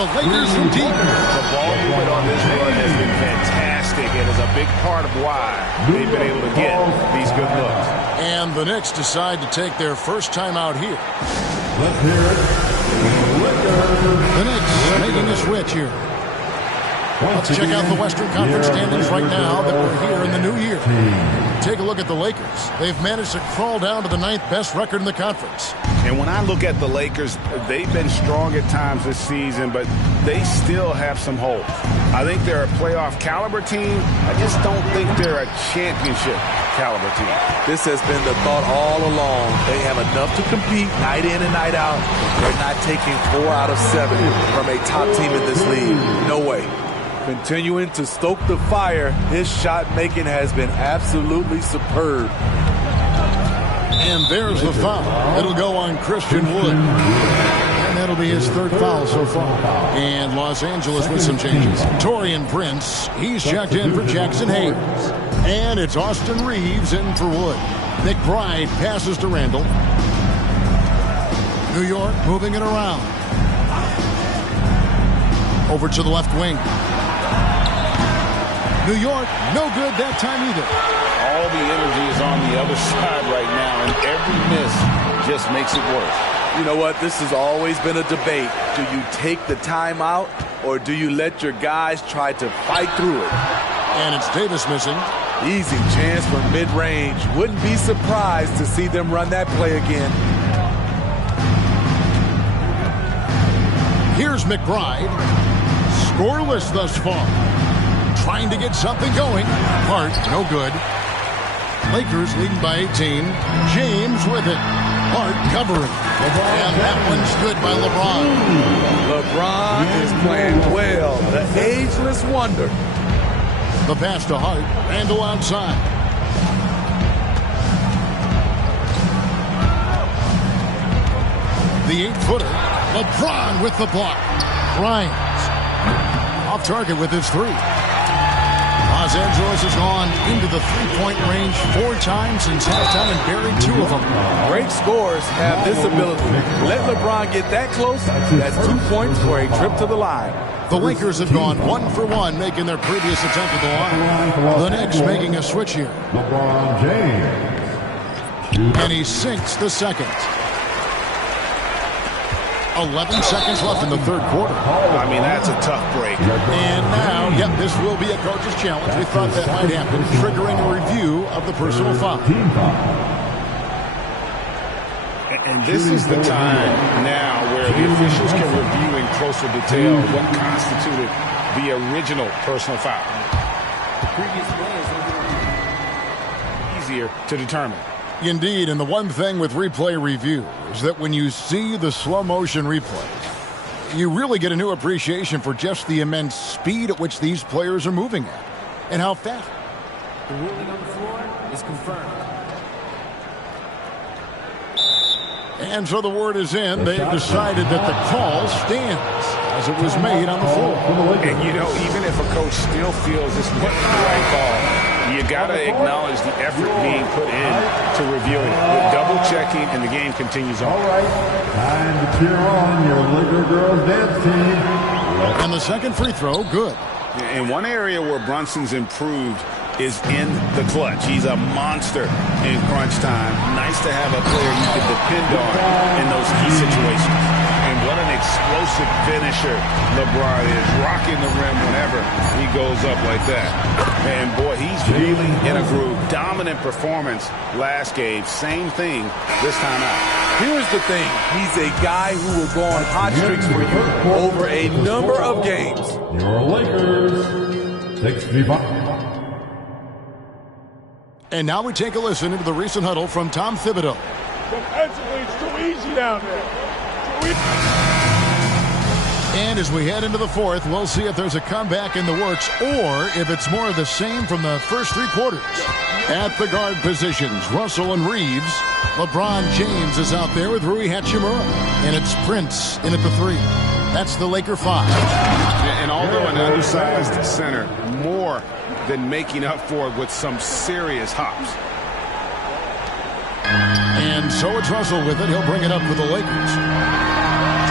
The Lakers from deep. The ball movement on this run has been fantastic and is a big part of why they've been able to get these good looks. And the Knicks decide to take their first time out here. Let's hear it. The Knicks making a switch here. Let's check out the Western Conference standings right now that we're here in the new year. Take a look at the Lakers. They've managed to crawl down to the 9th best record in the conference. And when I look at the Lakers, they've been strong at times this season, but they still have some holes. I think they're a playoff caliber team. I just don't think they're a championship caliber team. This has been the thought all along. They have enough to compete night in and night out. They're not taking 4 out of 7 from a top team in this league. No way. Continuing to stoke the fire, his shot making has been absolutely superb. And there's the foul. It'll go on Christian Wood. And that'll be his 3rd foul so far. And Los Angeles with some changes. Taurean Prince, he's checked in for Jackson Hayes. And it's Austin Reeves in for Wood. McBride passes to Randall. New York moving it around. Over to the left wing. New York, no good that time either. All the energy is on the other side right now, and every miss just makes it worse. You know what? This has always been a debate. Do you take the timeout, or do you let your guys try to fight through it? And it's Davis missing. Easy chance for mid-range. Wouldn't be surprised to see them run that play again. Here's McBride. Scoreless thus far. Trying to get something going. Hart, no good. Lakers leading by 18. James with it. Hart covering. And that one's good by LeBron. LeBron is playing well. The ageless wonder. The pass to Hart. Randall outside. The 8-footer. LeBron with the block. Bryant. Off target with his 3. Los Angeles has gone into the 3-point range 4 times since halftime and buried 2 of them. Great scorers have this ability. Let LeBron get that close. That's 2 points for a trip to the line. The Lakers have gone 1 for 1, making their previous attempt at the line. The Knicks making a switch here. LeBron James. And he sinks the second. 11 seconds left in the 3rd quarter. I mean, that's a tough break. And now, yep, this will be a coach's challenge. We thought that might happen, triggering a review of the personal foul. And this is the time now where the officials can review in closer detail what constituted the original personal foul. The previous play is easier to determine. Indeed, and the one thing with replay review is that when you see the slow motion replay, you really get a new appreciation for just the immense speed at which these players are moving at and how fast. The ruling on the floor is confirmed. And so the word is in. They've decided that the call stands as it was made on the floor. And, you know, even if a coach still feels this wasn't the right call, you got to acknowledge the effort being put in to reviewing it. With double-checking, and the game continues on. All right, time to cheer on your Laker girls dance team. And the second free throw, good. And one area where Brunson's improved is in the clutch. He's a monster in crunch time. Nice to have a player you can depend on in those key situations. And what an explosive finisher LeBron is, rocking the rim whenever he goes up like that. And boy, he's really in a groove. Dominant performance last game. Same thing this time out. Here's the thing. He's a guy who will go on hot streaks for you over a number of games. Your Lakers, 65. And now we take a listen into the recent huddle from Tom Thibodeau. Defensively, it's too easy down there. And as we head into the 4th, we'll see if there's a comeback in the works or if it's more of the same from the first 3 quarters. At the guard positions, Russell and Reeves. LeBron James is out there with Rui Hachimura. And it's Prince in at the 3. That's the Laker 5. And although an undersized center, more than making up for it with some serious hops. And so it's Russell with it. He'll bring it up for the Lakers.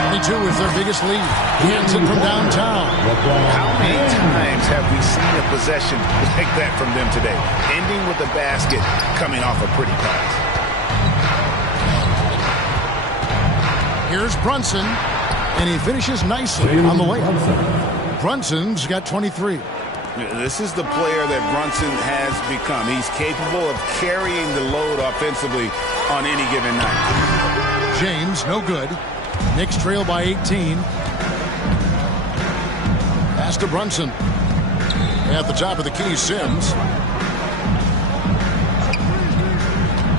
22 is their biggest lead. Hands it from downtown. How many times have we seen a possession like that from them today? Ending with a basket, coming off a pretty pass. Here's Brunson, and he finishes nicely on the layup. Brunson's got 23. This is the player that Brunson has become. He's capable of carrying the load offensively on any given night. James, no good. Knicks trail by 18. Pass to Brunson. At the top of the key, Sims.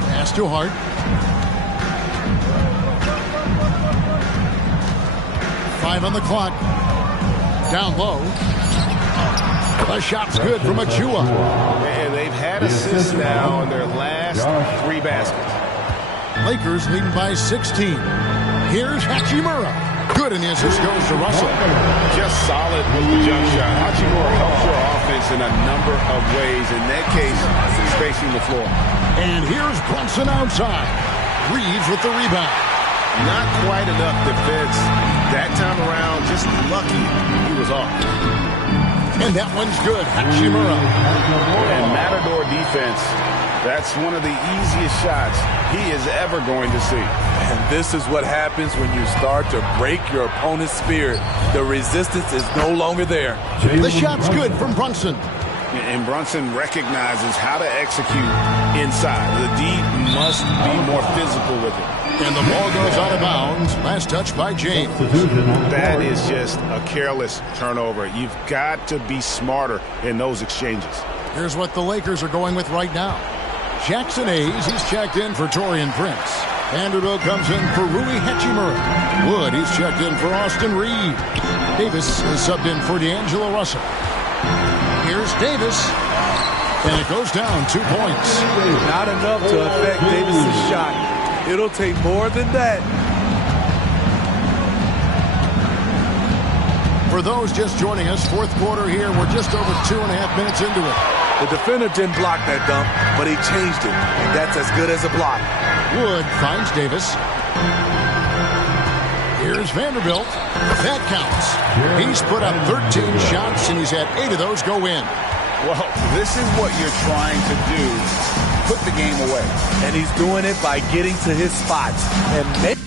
Pass to Hart. Five on the clock. Down low. The shot's good from Achua. And they've had assists now in their last 3 baskets. Lakers leading by 16. Here's Hachimura. Good, and the assist goes to Russell. Just solid with the jump shot. Hachimura helps your offense in a number of ways. In that case, spacing the floor. And here's Brunson outside. Reeves with the rebound. Not quite enough defense. That time around, just lucky he was off. And that one's good. Hachimura. And Matador defense, that's one of the easiest shots he is ever going to see. And this is what happens when you start to break your opponent's spirit. The resistance is no longer there. The shot's good from Brunson. And Brunson recognizes how to execute inside. The D must be more physical with it. And the ball goes out of bounds. Last touch by James. That is just a careless turnover. You've got to be smarter in those exchanges. Here's what the Lakers are going with right now. Jackson Hayes, he's checked in for Taurean Prince. Vanderbilt comes in for Rui Hachimura. Wood, he's checked in for Austin Reed. Davis is subbed in for D'Angelo Russell. Here's Davis. And it goes down 2 points. Not enough to affect Davis' shot. It'll take more than that. For those just joining us, fourth quarter here. We're just over 2.5 minutes into it. The defender didn't block that dunk, but he changed it, and that's as good as a block. Wood finds Davis. Here's Vanderbilt. That counts. He's put up 13 shots, and he's had 8 of those go in. Well, this is what you're trying to do. Put the game away. And he's doing it by getting to his spots and making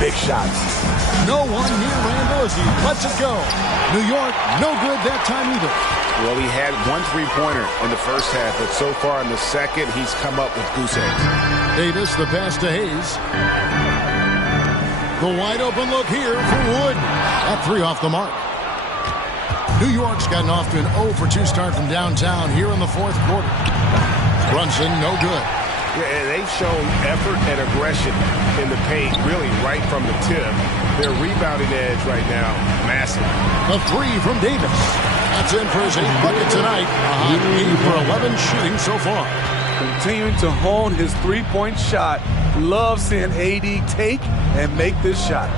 big shots. No one near Randall as he lets it go. New York, no good that time either. Well, he had one three-pointer in the first half, but so far in the second, he's come up with goose eggs. Davis, the pass to Hayes. The wide open look here for Wood. That three off the mark. New York's gotten off to an 0-for-2 start from downtown here in the fourth quarter. Brunson, no good. Yeah, they've shown effort and aggression in the paint, really right from the tip. Their rebounding edge right now, massive. The three from Davis. That's in for his 8th bucket tonight. 8 for 11 shooting so far. Continuing to hone his three-point shot. Love seeing AD take and make this shot.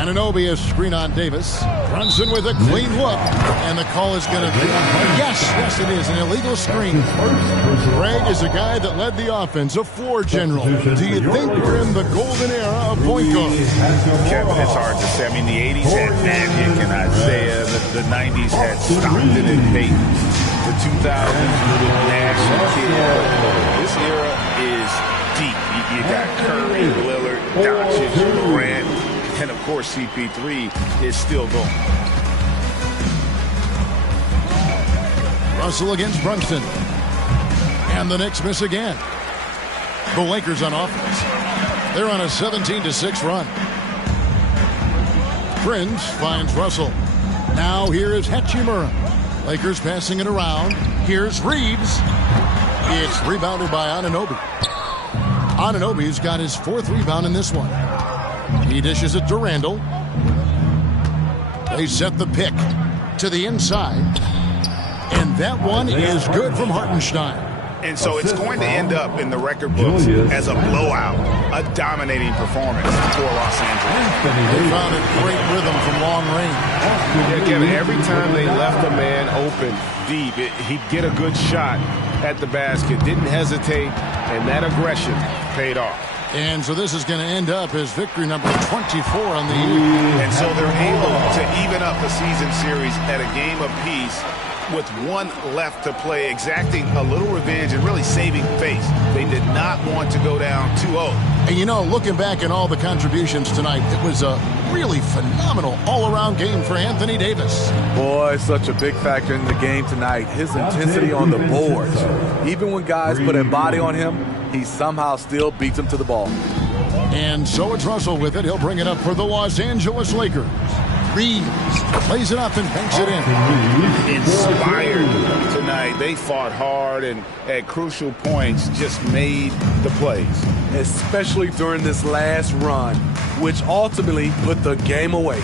Anunoby has screen on Davis. Brunson with a clean look. And the call is going to be... Yes, it is. An illegal screen. Greg is a guy that led the offense, a floor general. Do you think we're in the golden era of point guards? Kevin, it's hard to say. I mean, the 80s had Magic and Isaiah. The 90s had Stockton and Payton. The 2000s with Nash and Kidd. This era is deep. You got Curry, Lillard, Doncic, Durant, and of course CP3 is still going. Russell against Brunson. And the Knicks miss again. The Lakers on offense. They're on a 17-6 run. Prince finds Russell. Now here is Hachimura. Lakers passing it around. Here's Reeves. It's rebounded by Anunoby. Anunoby's got his 4th rebound in this one. He dishes it to Randall. They set the pick to the inside. And that one is good from Hartenstein. And so it's going to end up in the record books as a blowout, a dominating performance for Los Angeles. They found a great rhythm from long range. Yeah, Kevin, every time they left a man open deep, he'd get a good shot at the basket. Didn't hesitate, and that aggression paid off. And so this is going to end up as victory number 24 on the year. And so they're able to even up the season series at a game apiece with one left to play, exacting a little revenge and really saving face. They did not want to go down 2-0. And you know, looking back at all the contributions tonight, it was a really phenomenal all-around game for Anthony Davis. Boy, such a big factor in the game tonight. His intensity on the boards. Even when guys put a body on him, he somehow still beats them to the ball. And so it's Russell with it. He'll bring it up for the Los Angeles Lakers. Reeves plays it up and banks it in. Inspired tonight. They fought hard and at crucial points just made the plays. Especially during this last run, which ultimately put the game away.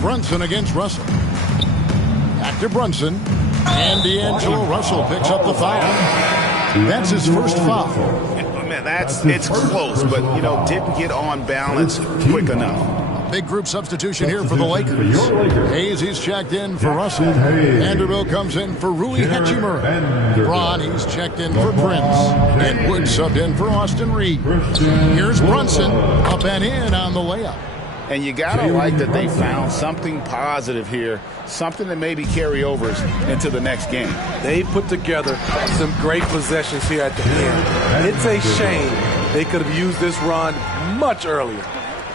Brunson against Russell. Back to Brunson. And D'Angelo Russell picks up the foul. That's his first foul. Man, it's close, but, you know, didn't get on balance quick enough. Big group substitution here for the Lakers. Hayes, he's checked in for Russell. Vanderbilt comes in for Rui Hachimura. Braun, he's checked in for Prince. And Wood subbed in for Austin Reeves. Here's Brunson up and in on the layup. And you got to like that they found something positive here, something that maybe carry overs into the next game. They put together some great possessions here at the end. It's a shame they could have used this run much earlier.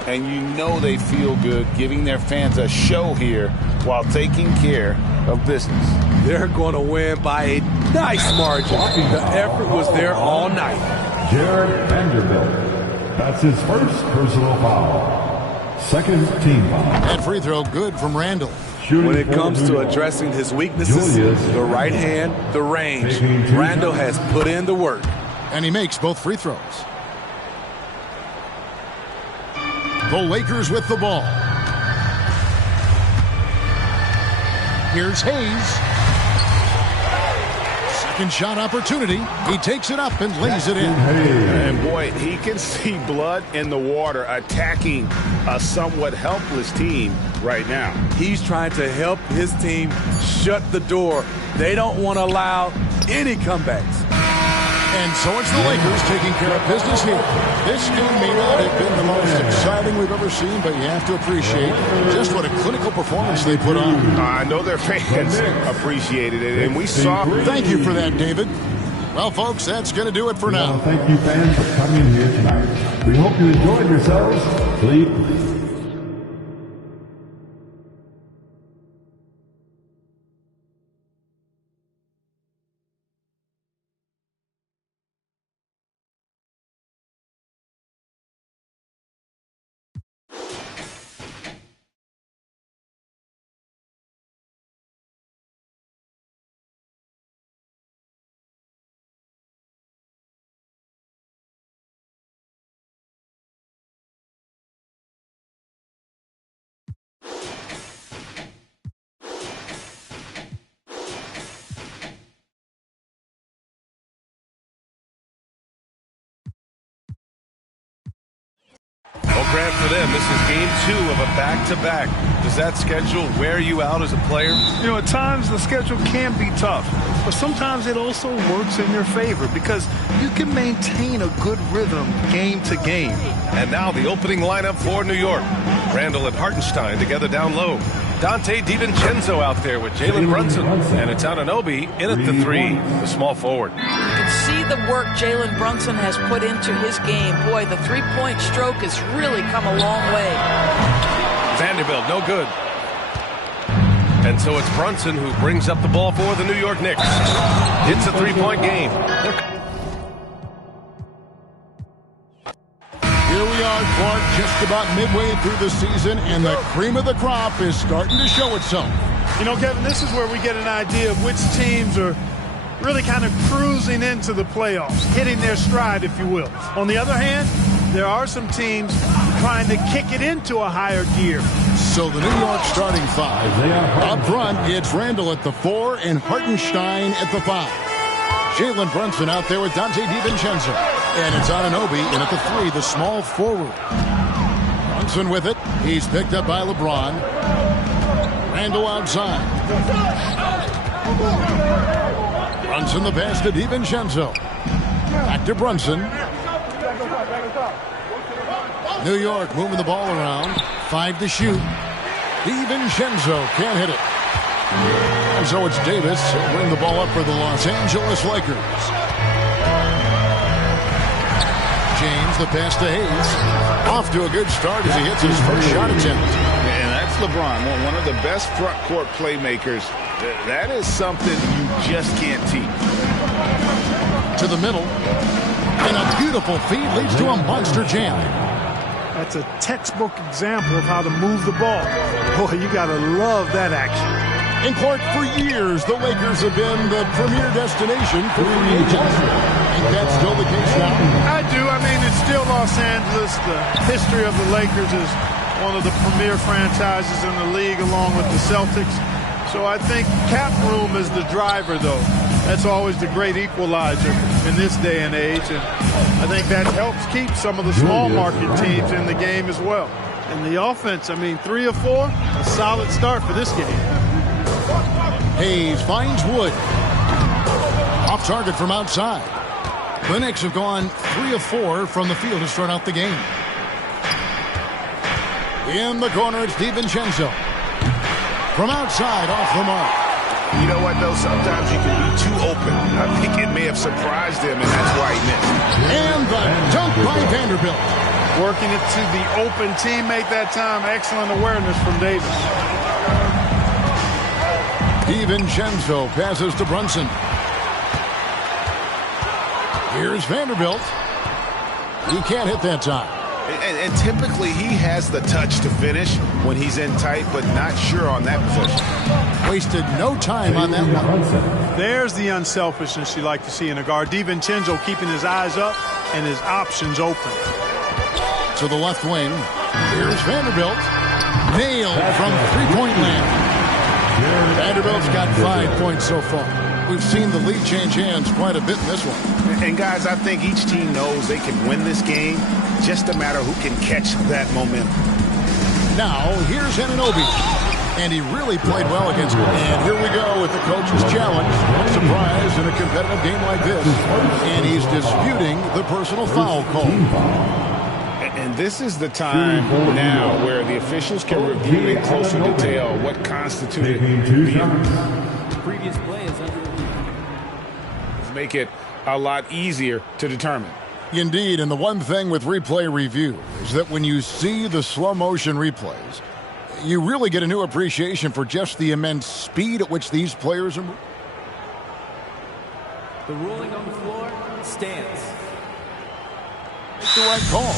And you know they feel good giving their fans a show here while taking care of business. They're going to win by a nice margin. The effort was there all night. Jared Vanderbilt. That's his first personal foul. Second team foul. That free throw good from Randall. When it comes to addressing his weaknesses, the right hand, the range, Randall has put in the work. And he makes both free throws. The Lakers with the ball. Here's Hayes. Second shot opportunity. He takes it up and lays it in. And boy, he can see blood in the water attacking a somewhat helpless team right now. He's trying to help his team shut the door. They don't want to allow any comebacks. And so it's the Lakers taking care of business here. This game may not have been the most exciting we've ever seen, but you have to appreciate just what a clinical performance they put on. I know their fans appreciated it, and we saw... Thank you for that, David. Well, folks, that's going to do it for now. Thank you, fans, for coming here tonight. We hope you enjoyed yourselves. Please. Well, Grant, for them, this is game 2 of a back-to-back. Does that schedule wear you out as a player? You know, at times the schedule can be tough, but sometimes it also works in your favor because you can maintain a good rhythm game to game. And now the opening lineup for New York. Randall and Hartenstein together down low. Dante DiVincenzo out there with Jalen Brunson. And it's Anunoby in at the 3, the small forward. You can see the work Jalen Brunson has put into his game. Boy, the three-point stroke has really come a long way. Vanderbilt, no good. And so it's Brunson who brings up the ball for the New York Knicks. It's a 3-point game. Here we are, Clark, just about midway through the season, and the cream of the crop is starting to show itself. You know, Kevin, this is where we get an idea of which teams are really kind of cruising into the playoffs, hitting their stride, if you will. On the other hand, there are some teams trying to kick it into a higher gear. So the New York starting 5. Up front, it's Randall at the 4 and Hartenstein at the 5. Jalen Brunson out there with Dante DiVincenzo. And it's Anunoby in at the 3, the small forward. Brunson with it. He's picked up by LeBron. Randall outside. Brunson the pass to DiVincenzo. Back to Brunson. New York moving the ball around. 5 to shoot. DiVincenzo can't hit it. And so it's Davis. He'll bring the ball up for the Los Angeles Lakers. James, the pass to Hayes. Off to a good start as he hits his first shot attempt. And that's LeBron, one of the best front court playmakers. That is something you just can't teach. To the middle. And a beautiful feed leads to a monster jam. That's a textbook example of how to move the ball. Boy, you got to love that action. And Clark, for years, the Lakers have been the premier destination for free agents. Think that's still the case now? I do. I mean, it's still Los Angeles. The history of the Lakers is one of the premier franchises in the league, along with the Celtics. So I think cap room is the driver, though. That's always the great equalizer in this day and age. And I think that helps keep some of the small market teams in the game as well. And the offense, I mean, 3 or 4, a solid start for this game. Hayes finds Wood. Off target from outside. The Knicks have gone 3 of 4 from the field to start out the game. In the corner, it's DiVincenzo. From outside, off the mark. You know what, though? Sometimes you can be too open. I think it may have surprised him, and that's why he missed. And the dunk by Vanderbilt. Working it to the open teammate that time. Excellent awareness from Davis. DiVincenzo passes to Brunson. Here's Vanderbilt. He can't hit that time. And typically he has the touch to finish when he's in tight, but not sure on that possession. Wasted no time on that one. There's the unselfishness you like to see in a guard. DiVincenzo keeping his eyes up and his options open. To the left wing. Here's Vanderbilt. Nailed from three-point land. Vanderbilt's got 5 points so far. We've seen the lead change hands quite a bit in this one. And guys, I think each team knows they can win this game. Just a matter who can catch that momentum. Now, here's Anunoby. And he really played well against him. And here we go with the coach's challenge. No surprise in a competitive game like this. And he's disputing the personal foul call. And this is the time now where the officials can review in closer detail what constituted the Previous play is under review. make it a lot easier to determine. Indeed, and the one thing with replay review is that when you see the slow motion replays, you really get a new appreciation for just the immense speed at which these players are moving. The ruling on the floor stands. It's the right call.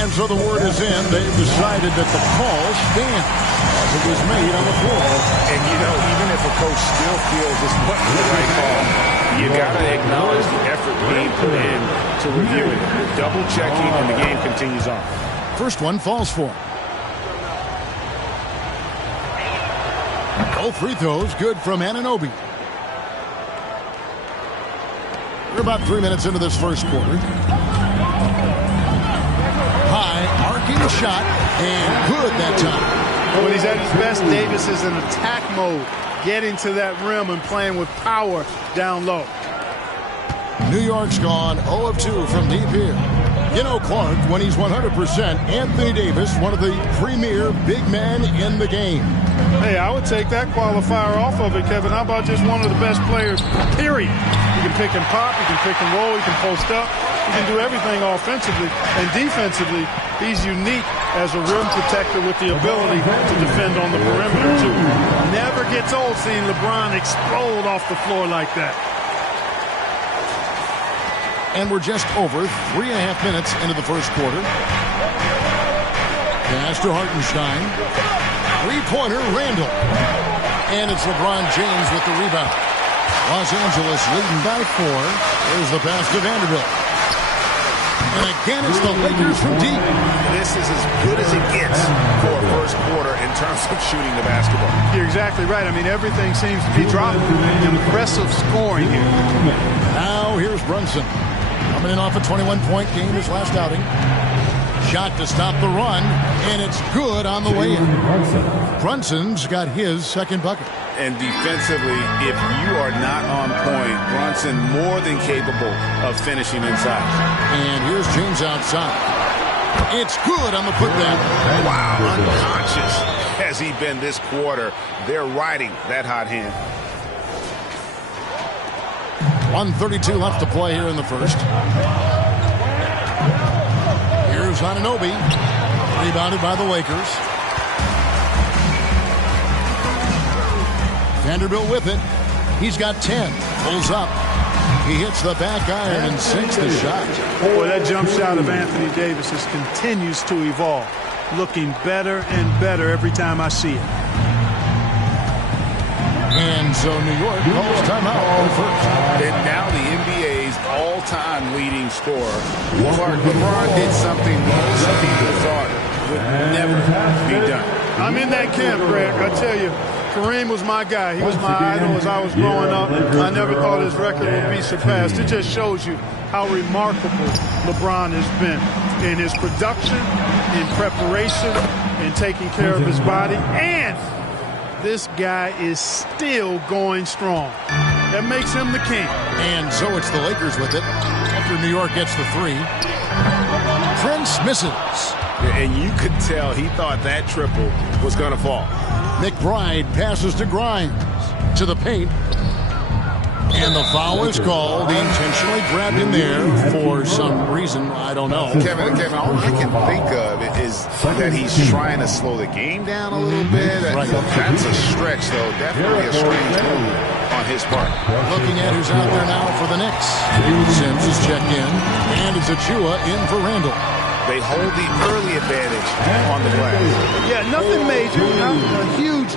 And so the word is in. They've decided that the call stands as it was made on the floor. And, you know, even if a coach still feels this wasn't the right call, you got to acknowledge the effort being put in to review it. Double checking, and the game continues on. First one falls for him. Both free throws good from Anunoby. We're about 3 minutes into this first quarter. High, arcing shot, and good that time. When he's at his best, Davis is in attack mode, getting to that rim and playing with power down low. New York's gone 0 of 2 from deep here. You know Clark, when he's 100%, Anthony Davis, one of the premier big men in the game. Hey, I would take that qualifier off of it, Kevin. How about just one of the best players, period? He can pick and pop, he can pick and roll, he can post up, he can do everything offensively. And defensively, he's unique as a rim protector with the ability to defend on the perimeter, too. Never gets old seeing LeBron explode off the floor like that. And we're just over 3.5 minutes into the first quarter. Pass to Hartenstein. Three-pointer, Randall. And it's LeBron James with the rebound. Los Angeles leading by 4. There's the pass to Vanderbilt. And again, it's the Lakers from deep. This is as good as it gets for a first quarter in terms of shooting the basketball. You're exactly right. I mean, everything seems to be dropping. Impressive scoring here. Now here's Brunson. Coming in off a 21-point game his last outing. Shot to stop the run, and it's good on the way in. Brunson's got his second bucket. And defensively, if you are not on point, Brunson more than capable of finishing inside. And here's James outside. It's good on the putback. Wow, unconscious has he been this quarter. They're riding that hot hand. 1:32 left to play here in the first. Here's Anunoby. Rebounded by the Lakers. Vanderbilt with it. He's got 10. Pulls up. He hits the back iron and sinks the shot. Boy, that jump shot of Anthony Davis continues to evolve. Looking better and better every time I see it. And so New York calls timeout on first. And now the NBA's all-time leading scorer. Clark, LeBron did something most people thought would never be done. I'm in that camp, Greg. I tell you, Kareem was my guy. He was my idol as I was growing up. I never thought his record would be surpassed. It just shows you how remarkable LeBron has been in his production, in preparation, in taking care of his body, and this guy is still going strong. That makes him the king. And so it's the Lakers with it after New York gets the 3. Prince misses. And you could tell he thought that triple was going to fall. McBride passes to Grimes to the paint. And the foul is called. He intentionally grabbed him there for some reason. I don't know. Kevin, all I can think of is that he's trying to slow the game down a little bit. Right. That's a stretch, though. Definitely a strange move on his part. Looking at who's out there now for the Knicks. Sims is checked in. And it's Achua in for Randall. They hold the early advantage on the glass. Yeah, nothing major. Not a huge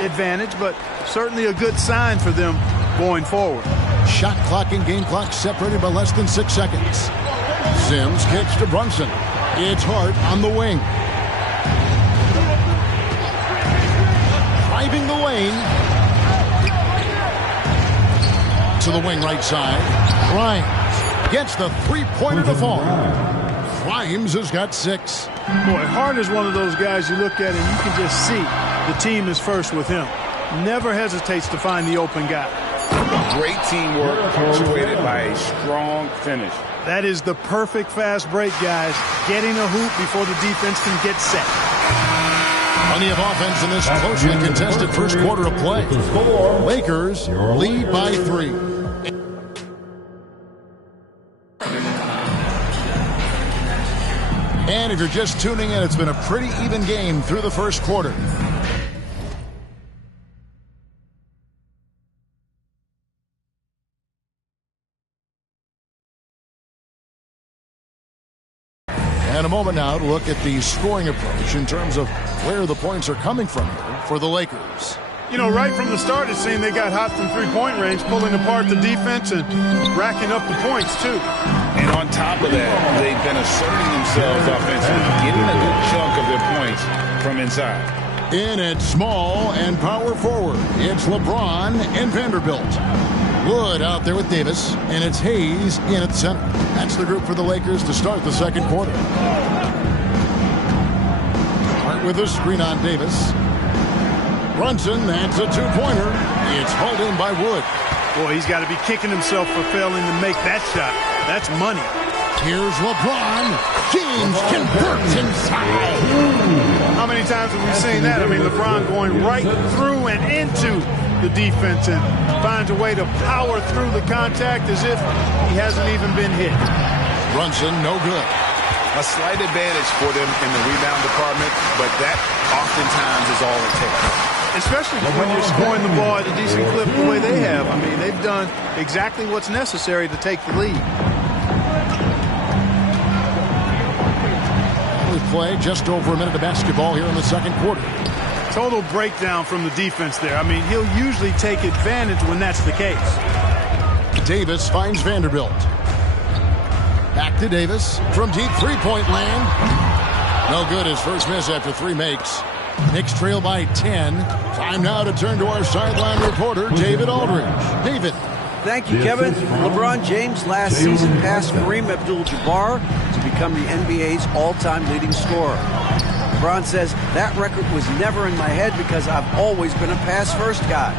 advantage, but certainly a good sign for them going forward. Shot clock and game clock separated by less than 6 seconds. Sims kicks to Brunson. It's Hart on the wing. Driving the lane. To the wing right side. Grimes gets the three-pointer to fall. Grimes has got 6. Boy, Hart is one of those guys you look at and you can just see the team is first with him. Never hesitates to find the open guy. Great teamwork punctuated by a strong finish. That is the perfect fast break, guys. Getting a hoop before the defense can get set. Plenty of offense in this closely contested first quarter of play. Lakers lead by 3. And if you're just tuning in, it's been a pretty even game through the first quarter. And a moment now to look at the scoring approach in terms of where the points are coming from here for the Lakers. You know, right from the start, it seemed they got hot from three-point range, pulling apart the defense and racking up the points, too. And on top of that, they've been asserting themselves offensively, getting a good chunk of their points from inside. In at small and power forward, it's LeBron and Vanderbilt. Wood out there with Davis, and it's Hayes in at center. That's the group for the Lakers to start the second quarter. Hart with a screen on Davis. Brunson, that's a two-pointer. It's hauled in by Wood. Boy, he's got to be kicking himself for failing to make that shot. That's money. Here's LeBron. James converts inside. How many times have we seen that? I mean, LeBron going right through and into the defense and finds a way to power through the contact as if he hasn't even been hit. Brunson, no good. A slight advantage for them in the rebound department, but that oftentimes is all it takes. Especially when you're scoring the ball at a decent clip the way they have. I mean, they've done exactly what's necessary to take the lead. We play just over a minute of basketball here in the second quarter. Total breakdown from the defense there. I mean, he'll usually take advantage when that's the case. Davis finds Vanderbilt. Back to Davis from deep three-point land. No good. His first miss after three makes. Knicks trail by 10. Time now to turn to our sideline reporter, David Aldridge. David. Thank you, Kevin. LeBron James last season passed Kareem Abdul-Jabbar to become the NBA's all-time leading scorer. LeBron says that record was never in my head because I've always been a pass-first guy.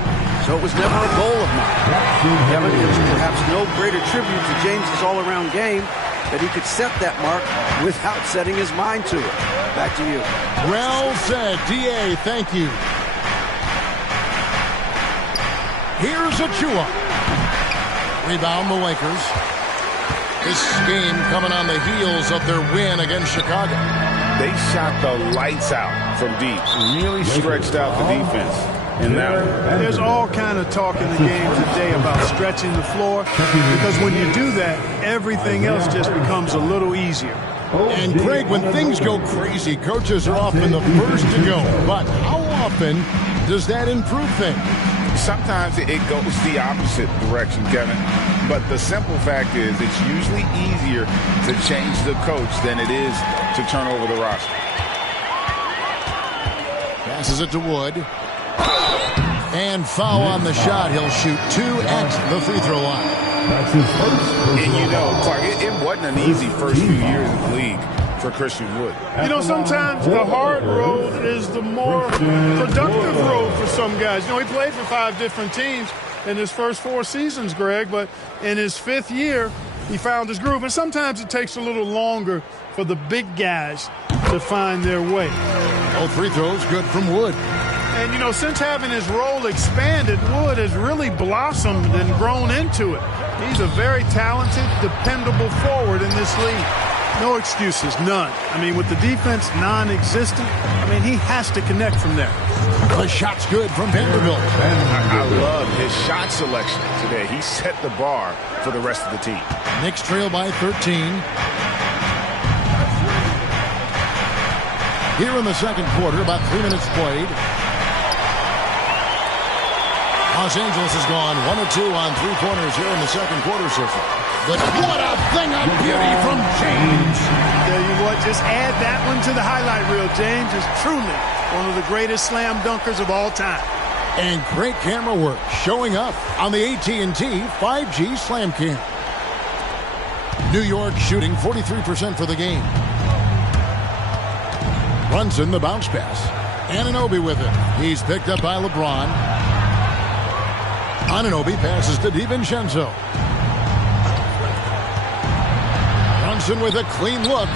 So it was never a goal of mine. Kevin, there's perhaps no greater tribute to James's all-around game that he could set that mark without setting his mind to it. Back to you. Well said, D.A. Thank you. Here's Achua. Rebound the Lakers. This game coming on the heels of their win against Chicago. They shot the lights out from deep, really stretched out the defense. And now there's all kind of talk in the game today about stretching the floor, because when you do that, everything else just becomes a little easier. And Craig, when things go crazy, coaches are often the first to go. But how often does that improve things? Sometimes it goes the opposite direction, Kevin. But the simple fact is it's usually easier to change the coach than it is to turn over the roster. Passes it to Wood. And foul on the shot. He'll shoot two at the free throw line. That's his first. And you know, Clark, it wasn't an easy first few years in the league for Christian Wood. You know, sometimes the hard road is the more productive road for some guys. You know, he played for 5 different teams in his first 4 seasons, Greg, but in his 5th year, he found his groove. And sometimes it takes a little longer for the big guys to find their way. Both free throws good from Wood. And, you know, since having his role expanded, Wood has really blossomed and grown into it. He's a very talented, dependable forward in this league. No excuses, none. I mean, with the defense non-existent, I mean, he has to connect from there. The shot's good from Vanderbilt. I love his shot selection today. He set the bar for the rest of the team. Knicks trail by 13. Here in the second quarter, about 3 minutes played. Los Angeles has gone 1 of 2 on 3-pointers here in the second quarter so far. But what a thing of beauty from James. Tell you what, just add that one to the highlight reel. James is truly one of the greatest slam dunkers of all time. And great camera work showing up on the AT&T 5G Slam Cam. New York shooting 43% for the game. Brunson, the bounce pass. Anunoby with it. He's picked up by LeBron. Anunoby passes to DiVincenzo. Brunson with a clean look.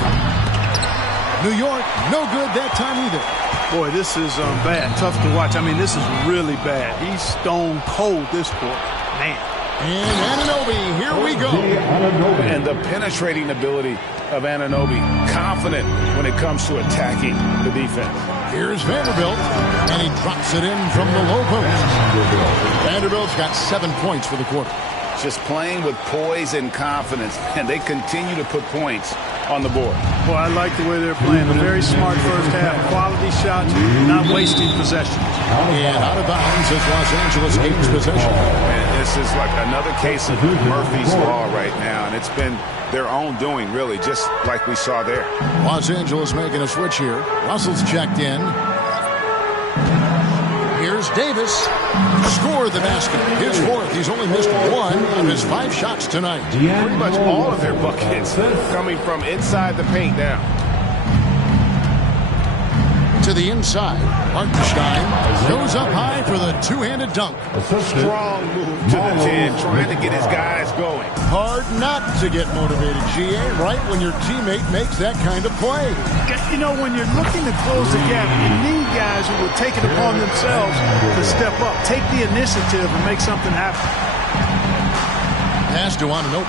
New York, no good that time either. Boy, this is bad. Tough to watch. I mean, this is really bad. He's stone cold this quarter. Man. And Anunoby, here we go. And the penetrating ability of Anunoby, confident when it comes to attacking the defense. Here's Vanderbilt, and he drops it in from the low post. Vanderbilt's got 7 points for the quarter. Just playing with poise and confidence, and they continue to put points on the board. Well, I like the way they're playing. A very smart first half. Quality shots, not wasting possessions. And out of bounds as Los Angeles gains possession. And this is like another case of Murphy's Law right now, and it's been their own doing, really, just like we saw there. Los Angeles making a switch here. Russell's checked in. Here's Davis. Scored the basket. His fourth. He's only missed 1 of his 5 shots tonight. Pretty much all of their buckets coming from inside the paint now. To the inside. Hartenstein goes up high for the two-handed dunk. Strong move to the 10, trying to get his guys going. Hard not to get motivated, GA, right when your teammate makes that kind of play. You know, when you're looking to close the gap, you need guys who will take it upon themselves to step up, take the initiative, and make something happen. Pass to Anunoby.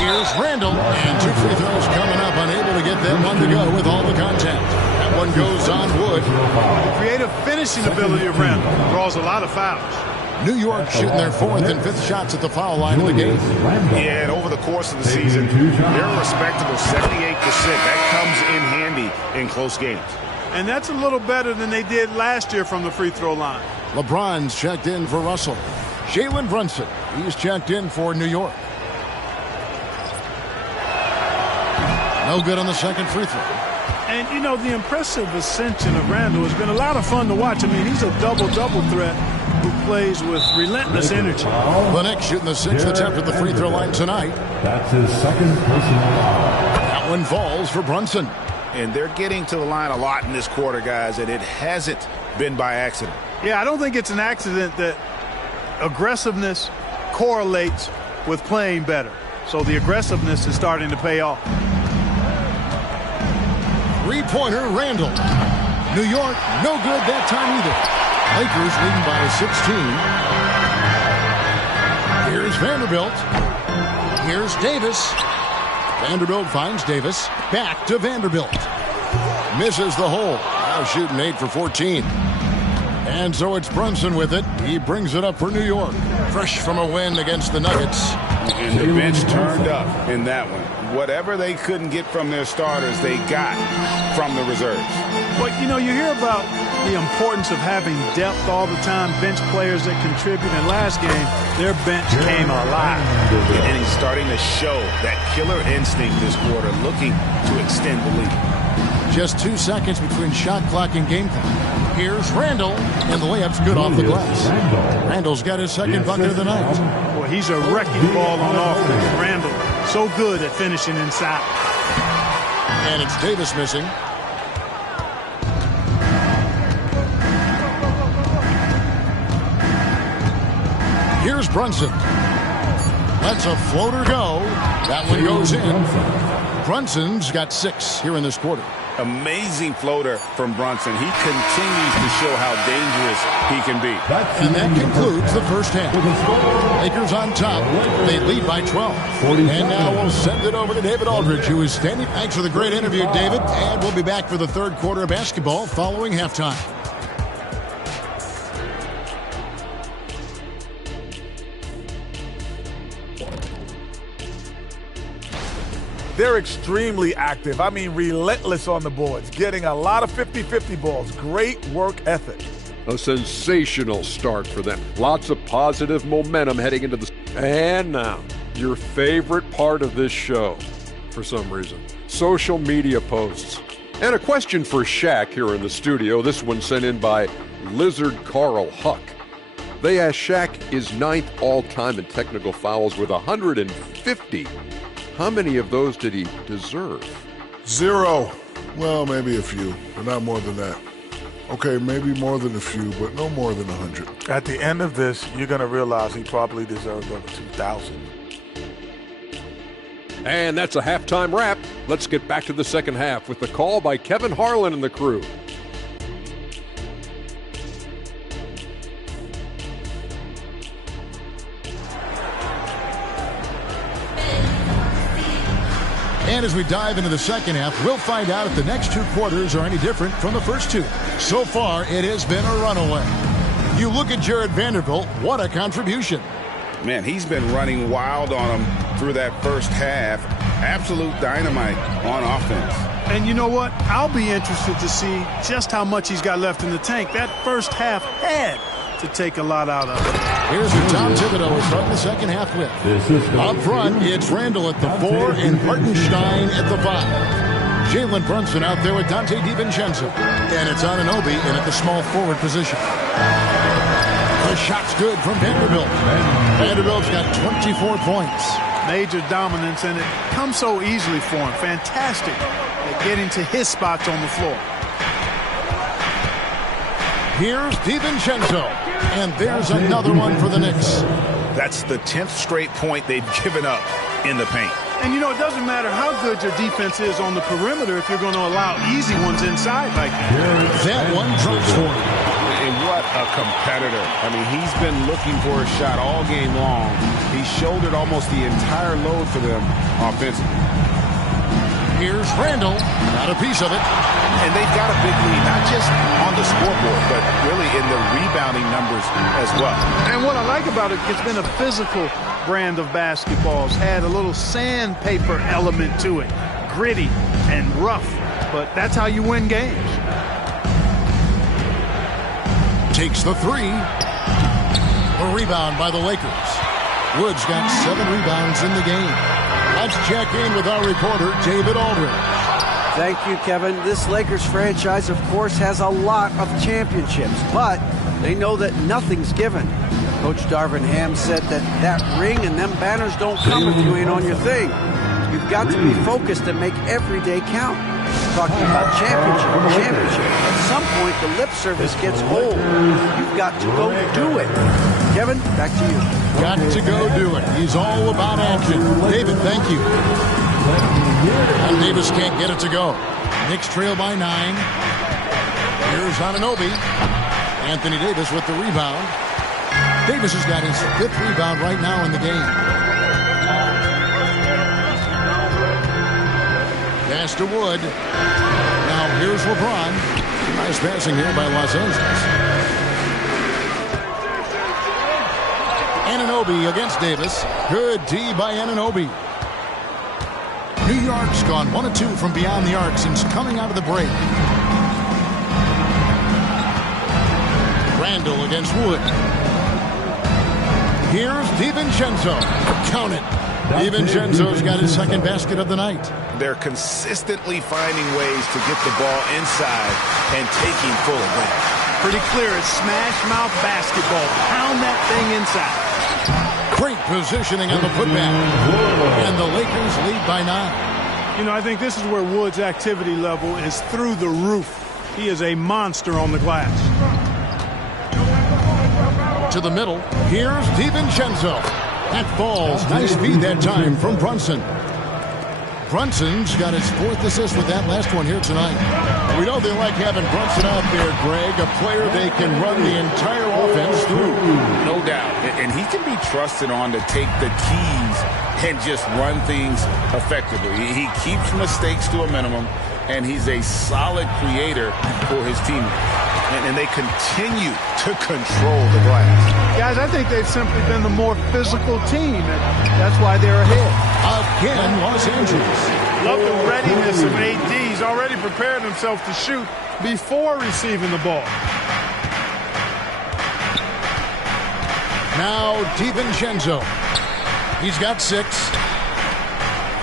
Here's Randall, and 2 free throws coming up, unable to get that one to go with all the contact. That one goes on wood. The creative finishing ability of Randall draws a lot of fouls. New York shooting their 4th and 5th shots at the foul line of the game. Yeah, and over the course of the season, they're a respectable 78%. That comes in handy in close games. And that's a little better than they did last year from the free throw line. LeBron's checked in for Russell. Jalen Brunson, he's checked in for New York. No good on the second free throw. And, you know, the impressive ascension of Randall has been a lot of fun to watch. I mean, he's a double-double threat who plays with relentless energy. The Knicks shooting the 6th attempt at the free throw line tonight. That's his second personal foul. That one falls for Brunson. And they're getting to the line a lot in this quarter, guys, and it hasn't been by accident. Yeah, I don't think it's an accident that aggressiveness correlates with playing better. So the aggressiveness is starting to pay off. Three-pointer, Randall. New York, no good that time either. Lakers leading by 16. Here's Vanderbilt. Here's Davis. Vanderbilt finds Davis. Back to Vanderbilt. Misses the hole. Now shooting 8 for 14. And so it's Brunson with it. He brings it up for New York. Fresh from a win against the Nuggets. And the bench turned up in that one. Whatever they couldn't get from their starters, they got from the reserves. But, you know, you hear about the importance of having depth all the time, bench players that contribute. In last game, their bench came alive. And he's starting to show that killer instinct this quarter, looking to extend the lead. Just 2 seconds between shot clock and game clock. Here's Randall, and the layup's good off the glass. Randall's got his second bucket of the night. Boy, he's a wrecking ball on offense. Randall, so good at finishing inside. And it's Davis missing. Here's Brunson. Lets a floater go. That one goes in. Brunson's got 6 here in this quarter. Amazing floater from Brunson. He continues to show how dangerous he can be. And that concludes the first half. Lakers on top. They lead by 12. And now we'll send it over to David Aldridge, who is standing. Thanks for the great interview, David. And we'll be back for the third quarter of basketball following halftime. They're extremely active. I mean, relentless on the boards, getting a lot of 50-50 balls. Great work ethic. A sensational start for them. Lots of positive momentum heading into the... And now, your favorite part of this show, for some reason. Social media posts. And a question for Shaq here in the studio. This one sent in by Lizard Carl Huck. They asked Shaq is 9th all-time in technical fouls with 150. How many of those did he deserve? 0. Well, maybe a few, but not more than that. Okay, maybe more than a few, but no more than 100. At the end of this, you're going to realize he probably deserved over 2,000. And that's a halftime wrap. Let's get back to the second half with the call by Kevin Harlan and the crew. And as we dive into the second half, we'll find out if the next 2 quarters are any different from the first 2. So far, it has been a runaway. You look at Jared Vanderbilt, what a contribution. Man, he's been running wild on him through that first half. Absolute dynamite on offense. And you know what? I'll be interested to see just how much he's got left in the tank. That first half had to take a lot out of it. Here's what Tom Thibodeau is starting the second half with. Up front, it's Randall at the 4 and Hartenstein at the 5. Jalen Brunson out there with Dante DiVincenzo. And it's Anunoby in at the small forward position. The shot's good from Vanderbilt. Vanderbilt's got 24 points. Major dominance, and it comes so easily for him. Fantastic at getting to his spots on the floor. Here's DiVincenzo, and there's another one for the Knicks. That's the 10th straight point they've given up in the paint. And you know, it doesn't matter how good your defense is on the perimeter if you're going to allow easy ones inside like that. That one drops for him. And what a competitor. I mean, he's been looking for a shot all game long. He shouldered almost the entire load for them offensively. Here's Randall, got a piece of it. And they've got a big lead, not just on the scoreboard, but really in the rebounding numbers as well. And what I like about it, it's been a physical brand of basketballs. Had a little sandpaper element to it. Gritty and rough, but that's how you win games. Takes the 3. A rebound by the Lakers. Woods got 7 rebounds in the game. Let's check in with our reporter, David Aldridge. Thank you, Kevin. This Lakers franchise, of course, has a lot of championships, but they know that nothing's given. Coach Darvin Ham said that ring and them banners don't come if you ain't on your thing. You've got to be focused and make every day count. Talking about championship. At some point, the lip service gets old. You've got to go do it. Kevin, back to you. Got to go do it. He's all about action. David, thank you. And Davis can't get it to go. Knicks trail by 9. Here's Anunoby. Anthony Davis with the rebound. Davis has got his 5th rebound right now in the game. Pass to Wood. Now here's LeBron. Nice passing here by Los Angeles. Anunoby against Davis. Good D by Anunoby. New York's gone 1 of 2 from beyond the arc since coming out of the break. Randall against Wood. Here's DiVincenzo. Count it. DiVincenzo's got his 2nd basket of the night. They're consistently finding ways to get the ball inside and taking full advantage. Pretty clear. It's smash mouth basketball. Pound that thing inside. Great positioning on the putback. And the Lakers lead by 9. You know, I think this is where Wood's activity level is through the roof. He is a monster on the glass. To the middle. Here's DiVincenzo. That falls. Nice feed that time from Brunson. Brunson's got his 4th assist with that last one here tonight. We know they like having Brunson out there, Greg, a player they can run the entire offense through. No doubt. And he can be trusted on to take the keys and just run things effectively. He keeps mistakes to a minimum, and he's a solid creator for his team. And they continue to control the glass. Guys, I think they've simply been the more physical team, and that's why they're ahead. Again, Los Angeles. Love the readiness of AD. He's already prepared himself to shoot before receiving the ball. Now DiVincenzo. He's got 6.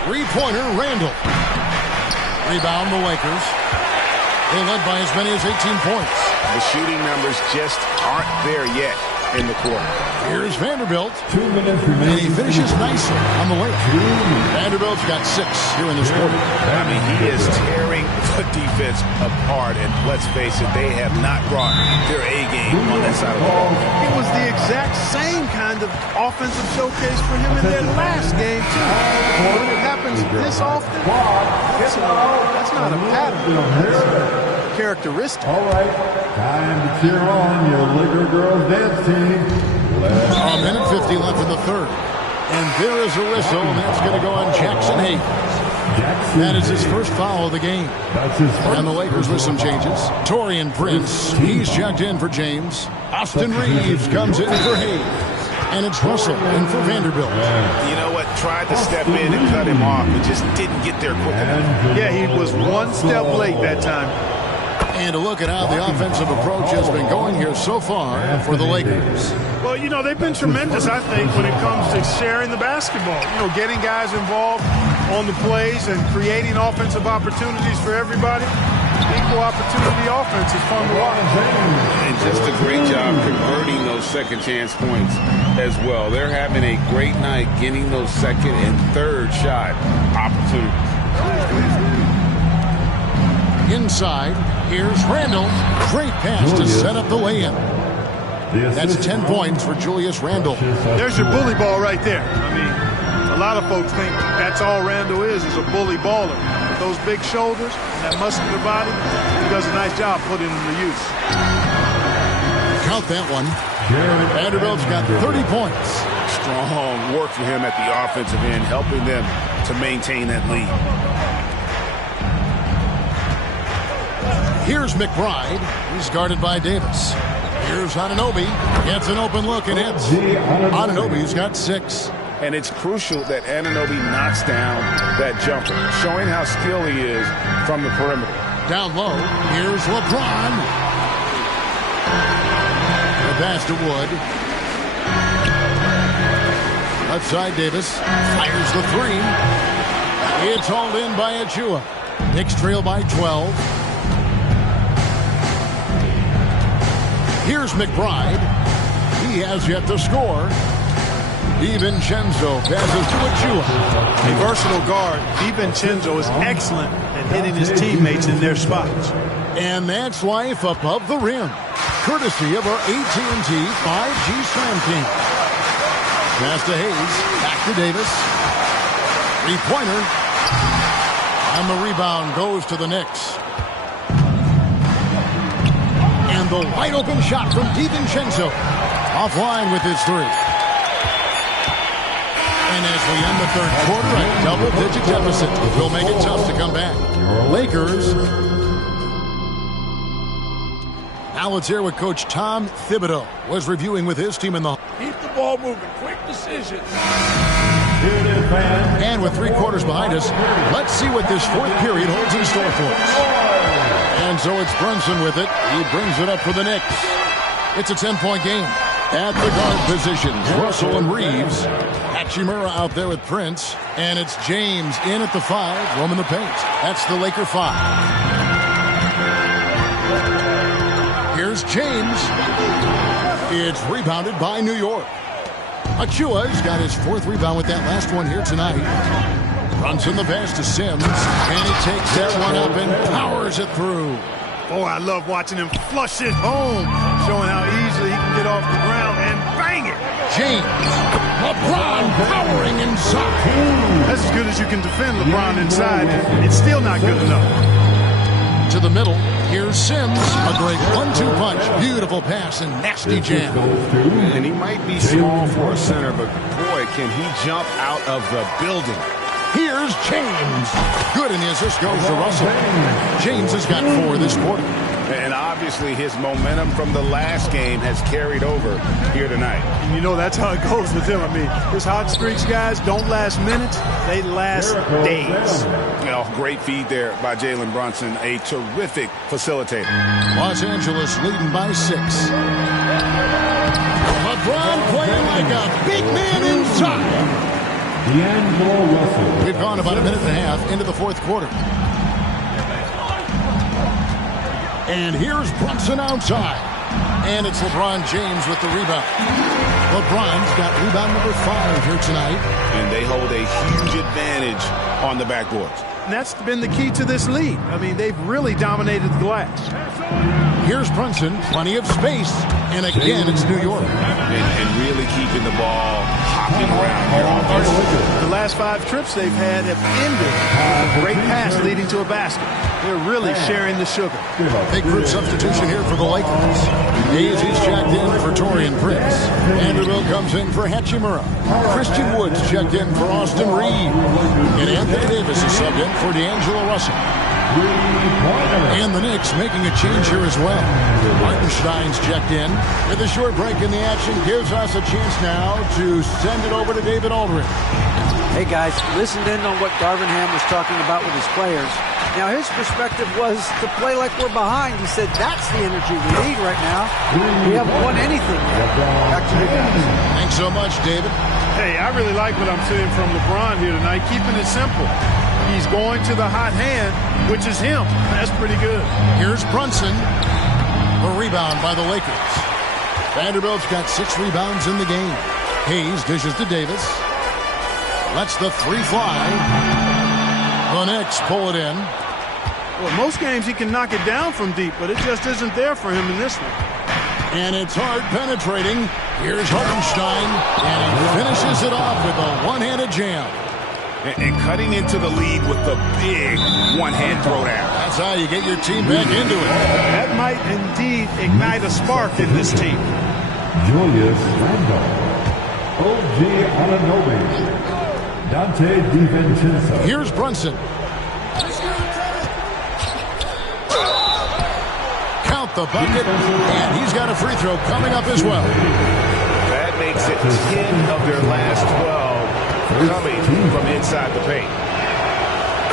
3-pointer, Randall. Rebound the Lakers. They led by as many as 18 points. The shooting numbers just aren't there yet in the quarter. Here's Vanderbilt. 2 minutes remaining. And he finishes nicely on the way. Vanderbilt's got 6 here in this quarter. I mean, he is tearing the defense apart. And let's face it, they have not brought their A game on that side of the ball. It was the exact same kind of offensive showcase for him in their last game, too. When it happens this often, that's not a pattern. That's a characteristic. All right, time to cheer on your Laker girls dance team. A minute 50 left in the 3rd. And there is a whistle, and that's going to go on Jackson Hayes. That is his first foul of the game. And the Lakers with some changes. Taurean Prince, he's checked in for James. Austin Reeves comes in for Hayes. And it's Russell in for Vanderbilt. You know what? Tried to step in and cut him off, but just didn't get there quick enough. Yeah, he was one step late that time. And a look at how the offensive approach has been going here so far for the Lakers. Well, you know, they've been tremendous, I think, when it comes to sharing the basketball. You know, getting guys involved on the plays and creating offensive opportunities for everybody. Equal opportunity offense is fun to watch. And just a great job converting those second chance points as well. They're having a great night getting those second and third shot opportunities. Inside, here's Randle. Great pass to set up the lay-in. That's 10 points for Julius Randle. There's your bully ball right there. I mean, a lot of folks think that's all Randle is a bully baller. With those big shoulders and that muscular body, he does a nice job putting them to use. Count that one. Vanderbilt's got 30 points. Strong work for him at the offensive end, helping them to maintain that lead. Here's McBride. He's guarded by Davis. Here's Anunoby. Gets an open look and hits. Anunoby's got 6. And it's crucial that Anunoby knocks down that jumper, showing how skilled he is from the perimeter. Down low, here's LeBron. The pass to Wood. Left side, Davis fires the 3. It's hauled in by Achua. Knicks trail by 12. Here's McBride. He has yet to score. DiVincenzo passes to Achua. A versatile guard, DiVincenzo is excellent at hitting his teammates in their spots. And that's life above the rim, courtesy of our AT&T 5G Slam King. Pass to Hayes, back to Davis. 3-pointer. And the rebound goes to the Knicks. And the wide open shot from DiVincenzo. Offline with his 3. And as we end the third quarter, a double-digit deficit will make it tough to come back. Lakers. Now let's hear what Coach Tom Thibodeau was reviewing with his team in the... Keep the ball moving. Quick decisions. And with 3 quarters behind us, let's see what this fourth period holds in store for us. And so it's Brunson with it. He brings it up for the Knicks. It's a 10-point game. At the guard positions, Russell and Reeves. Hachimura out there with Prince. And it's James in at the 5, roaming the paint. That's the Laker 5. Here's James. It's rebounded by New York. Achua's got his 4th rebound with that last one here tonight. Brunson the pass to Sims. And he takes that one up and powers it through. Boy, I love watching him flush it home, showing how easily he can get off the ground and bang it. James. LeBron powering inside. That's as good as you can defend LeBron inside. It's still not good enough. To the middle. Here's Sims. A great 1-2 punch. Beautiful pass and nasty jam. And he might be small for a center, but boy, can he jump out of the building. Here's James. Good, and the assist goes to Russell. James has got 4 this quarter. And obviously his momentum from the last game has carried over here tonight. And you know that's how it goes with him. I mean, his hot streaks, guys, don't last minutes. They last days. You know, great feed there by Jalen Brunson. A terrific facilitator. Los Angeles leading by 6. LeBron playing like a big man inside. We've gone about a minute and a half into the fourth quarter. And here's Brunson outside. And it's LeBron James with the rebound. LeBron's got rebound number 5 here tonight. And they hold a huge advantage on the backboards. And that's been the key to this lead. I mean, they've really dominated the glass. Here's Brunson, plenty of space. And again, it's New York. And really keeping the ball hopping around here. The last last 5 trips they've had have ended with a great pass leading to a basket. They're really sharing the sugar. Big group substitution here for the Lakers. He's checked in for Taurean Prince. Vanderbilt comes in for Hachimura. Christian Woods checked in for Austin Reed. And Anthony Davis is subbed in for D'Angelo Russell. And the Knicks making a change here as well. Hartenstein's checked in. With a short break in the action, gives us a chance now to send it over to David Aldridge. Hey guys, listened in on what Darvin Ham was talking about with his players. Now his perspective was to play like we're behind. He said that's the energy we need right now. We haven't won anything yet. Back to you guys. Thanks so much, David. Hey, I really like what I'm seeing from LeBron here tonight, keeping it simple. He's going to the hot hand, which is him. That's pretty good. Here's Brunson. A rebound by the Lakers. Vanderbilt's got 6 rebounds in the game. Hayes dishes to Davis. Lets the 3 fly. The Knicks pull it in. Well, most games he can knock it down from deep, but it just isn't there for him in this one. And it's hard penetrating. Here's Hartenstein, and he finishes it off with a one-handed jam. And cutting into the lead with the big one-hand throwdown. That's how you get your team back into it. That might indeed ignite a spark in this team. Julius Randle. OG Anunoby. Dante DiVincenzo. Here's Brunson. Count the bucket, and he's got a free throw coming up as well. That makes it 10 of their last 12 coming from inside the paint.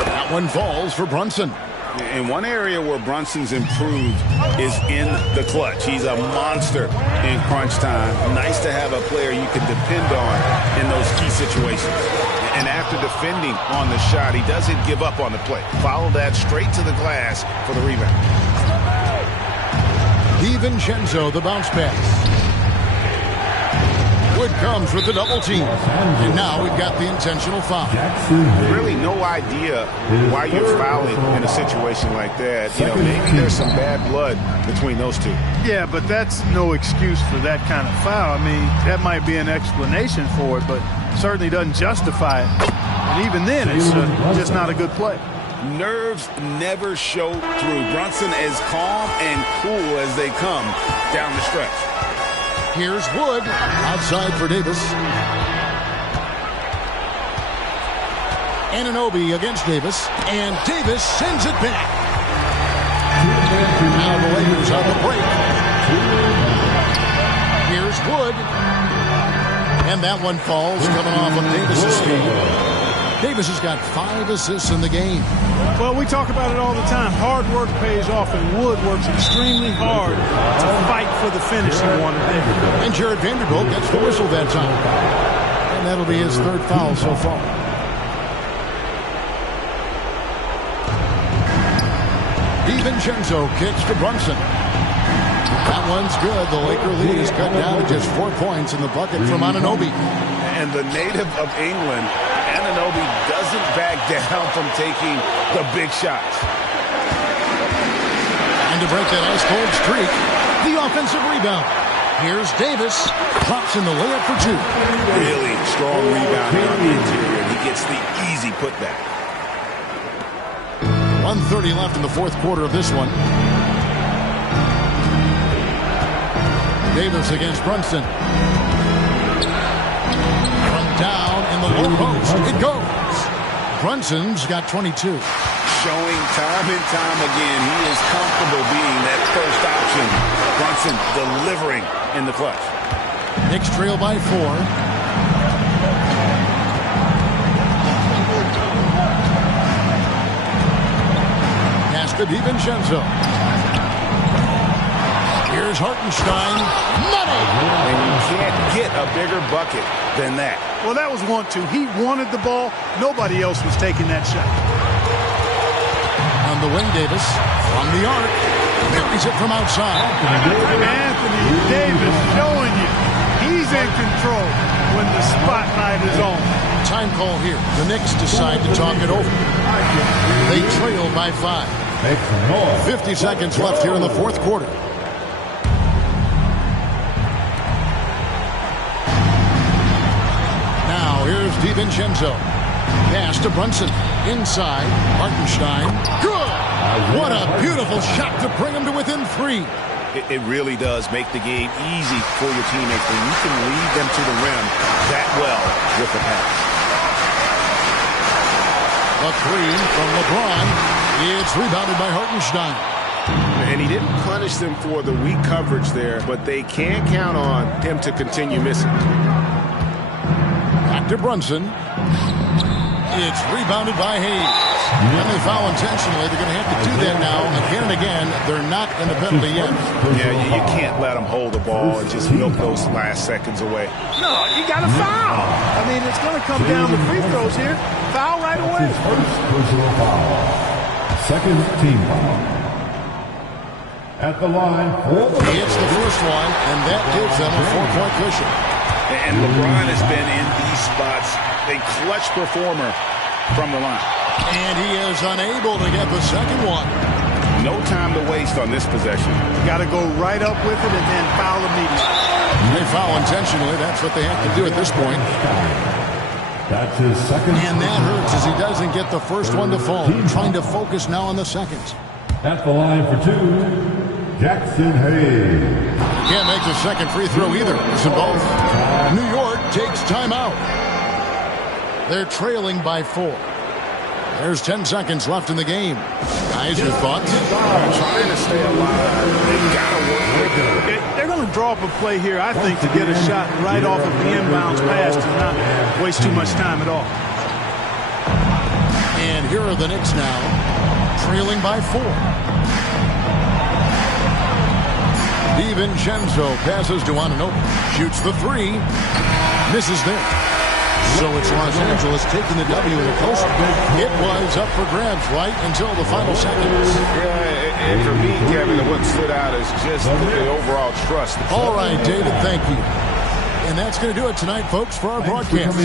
That one falls for Brunson. And one area where Brunson's improved is in the clutch. He's a monster in crunch time. Nice to have a player you can depend on in those key situations. And after defending on the shot, he doesn't give up on the play. Follow that straight to the glass for the rebound. DiVincenzo, the bounce pass. Wood comes with the double team. And now we've got the intentional foul. Really no idea why you're fouling in a situation like that. You know, maybe there's some bad blood between those two. Yeah, but that's no excuse for that kind of foul. I mean, that might be an explanation for it, but certainly doesn't justify it. And even then, it's just not a good play. Nerves never show through. Brunson as calm and cool as they come down the stretch. Here's Wood outside for Davis. Anunoby against Davis, and Davis sends it back. Now the Lakers on the break. Here's Wood, and that one falls coming off of Davis's feet. Davis has got 5 assists in the game. Well, we talk about it all the time. Hard work pays off, and Wood works extremely hard to fight for the finish he wanted there. And Jared Vanderbilt gets the whistle that time. And that'll be his 3rd foul so far. DiVincenzo kicks to Brunson. That one's good. The Laker lead is cut down to just 4 points in the bucket from Anunoby. And the native of England, Anunoby doesn't back down from taking the big shots. And to break that ice-cold streak, the offensive rebound. Here's Davis, drops in the layup for 2. Really strong rebound here on the interior, and he gets the easy putback. 1:30 left in the 4th quarter of this one. Davis against Brunson. From down in the low post. It goes. Brunson's got 22. Showing time and time again he is comfortable being that first option. Brunson delivering in the clutch. Knicks trail by 4. Pass to DiVincenzo. Here's Hartenstein. Money! And you can't get a bigger bucket than that. Well, that was 1-2. He wanted the ball. Nobody else was taking that shot. On the wing, Davis from the arc. Buries it from outside. Anthony Davis showing you he's in control when the spotlight is on. Time call here. The Knicks decide to talk it over. They trail by 5. 50 seconds left here in the 4th quarter. Now here's DiVincenzo. Pass to Brunson. Inside. Hartenstein. Good! What a beautiful shot to bring him to within 3. It really does make the game easy for your teammates when you can lead them to the rim that well with the pass. A 3 from LeBron. It's rebounded by Hartenstein. And he didn't punish them for the weak coverage there, but they can't count on him to continue missing. Back to Brunson. It's rebounded by Hayes. And they foul intentionally. They're going to have to do that now again and again. They're not in the penalty yet. Yeah, you can't let them hold the ball and just milk those last seconds away. No, you got to foul. I mean, it's going to come down to free throws here. Foul right away. First personal foul. Second team foul. At the line. It's the first one, and that gives them a 4-point cushion. And LeBron has been in these spots a clutch performer from the line. And he is unable to get the second one. No time to waste on this possession. Got to go right up with it and then foul immediately. They foul intentionally. That's what they have to do at this point. That's his second. And that hurts as he doesn't get the first one to fall. Trying to focus now on the seconds. At the line for 2, Jackson Hayes. Can't make the second free throw either. It's in both. New York takes timeout. They're trailing by 4. There's 10 seconds left in the game. Guys, your thoughts? Trying to stay alive. They've got to work with it. They're going to draw up a play here, I think, to get a shot right off of the inbounds pass to not waste too much time at all. And here are the Knicks now, trailing by 4. DiVincenzo passes to Anunoby. Shoots the 3. Misses there. So it's Los Angeles taking the W in a close one. It was up for grabs right until the final seconds. Yeah, and for me, Kevin, what stood out is just the overall trust. All right, David, thank you. And that's going to do it tonight, folks, for our broadcast.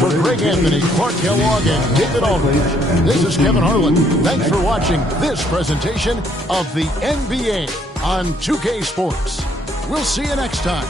For Greg Anthony, Clark Kellogg, and David Aldridge, this is Kevin Harlan. Thanks for watching this presentation of the NBA on 2K Sports. We'll see you next time.